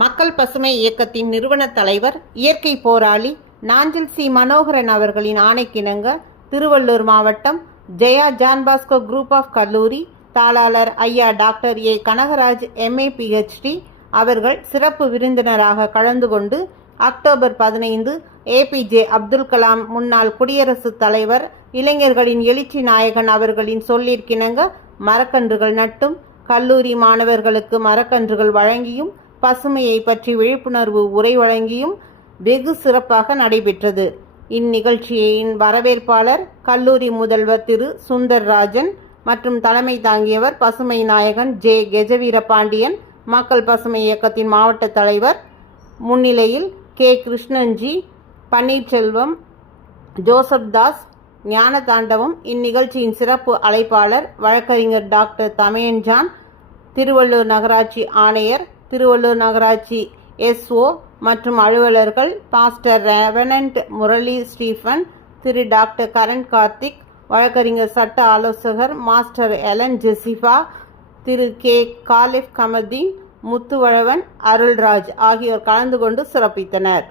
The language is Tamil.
மக்கள் பசுமை இயக்கத்தின் நிறுவன தலைவர், இயற்கை போராளி நாஞ்சில் சி. மனோகரன் அவர்களின் ஆணைக்கிணங்க திருவள்ளூர் மாவட்டம் Jaya John Bosco group of கல்லூரி தாளாளர் ஐயா doctor A. Kanagaraj MA PhD அவர்கள் சிறப்பு விருந்தினராக கலந்து கொண்டு அக்டோபர் 15 APJ அப்துல் கலாம் முன்னாள் குடியரசுத் தலைவர், இளைஞர்களின் எழுச்சி நாயகன் அவர்களின் சொல்லிற்கிணங்க மரக்கன்றுகள் நட்டும், கல்லூரி மாணவர்களுக்கு மரக்கன்றுகள் வழங்கியும், பசுமையை பற்றி விழிப்புணர்வு உரை வழங்கியும் வெகு சிறப்பாக நடைபெற்றது. இந்நிகழ்ச்சியின் வரவேற்பாளர் கல்லூரி முதல்வர் திரு சுந்தர்ராஜன் மற்றும் தலைமை தாங்கியவர் பசுமை நாயகன் ஜே. கெஜவீரபாண்டியன். மக்கள் பசுமை இயக்கத்தின் மாவட்ட தலைவர் முன்னிலையில் கே. கிருஷ்ணன்ஜி, பன்னீர்செல்வம், ஜோசப் தாஸ், ஞானதாண்டவம். இந்நிகழ்ச்சியின் சிறப்பு அழைப்பாளர் வழக்கறிஞர் டாக்டர் தமயன்ஜான், திருவள்ளூர் நகராட்சி ஆணையர், திருவள்ளூர் நகராட்சி SO மற்றும் அலுவலர்கள், பாஸ்டர் ரெவனன்ட் முரளி ஸ்டீஃபன், திரு டாக்டர் கரண் கார்த்திக், வழக்கறிஞர் சட்ட ஆலோசகர் மாஸ்டர் எலன் ஜெசிஃபா, திரு கே. காலிஃப் கமர்தீன், முத்துவழவன், அருள்ராஜ் ஆகியோர் கலந்து கொண்டு சிறப்பித்தனர்.